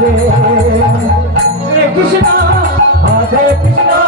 Krishna Krishna